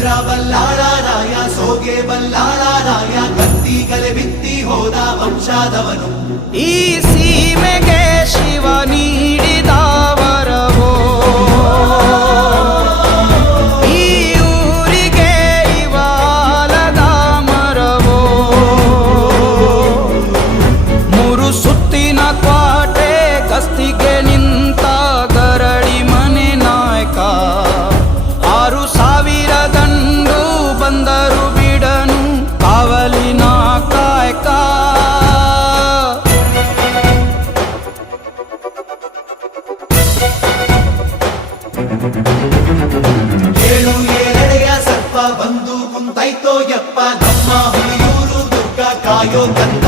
ವಜ್ರ ಬಲ್ಲಾಳರಾಯ ಸೋಗೆ ಬಲ್ಲಾಳರಾಯ ಕತ್ತಿಗಲೆ ಬಿತ್ತಿ ಹೋದ ವಂಶಾದವನು. ಈ ಸೀಮೆಗೆ ಶಿವ ನೀಡಿದ ವರವೋ, ಈ ಊರಿಗೆ ಇವಾಲದ ಮರವೋ. ಮೂರು ಸುತ್ತಿನ ಕ್ವಾಟೆ ಗಸ್ತಿಗೆ ನಿಂತ ಗರಡಿ ಮನೆ ನಾಯಕ. 6,000 ದಂಡು ಬಂದರು ಬಿಡನು ಕಾವಲಿನ ಕಾಯಕ. ಏಳು ಏಳೆಡೆಯ ಸರ್ಪ ಬಂದು ಕುಂತೈತೋ ಯಪ್ಪ, ನಮ್ಮ ಹುಲಿಯೂರು ದುರ್ಗ ಕಾಯೋ ತನ್ನ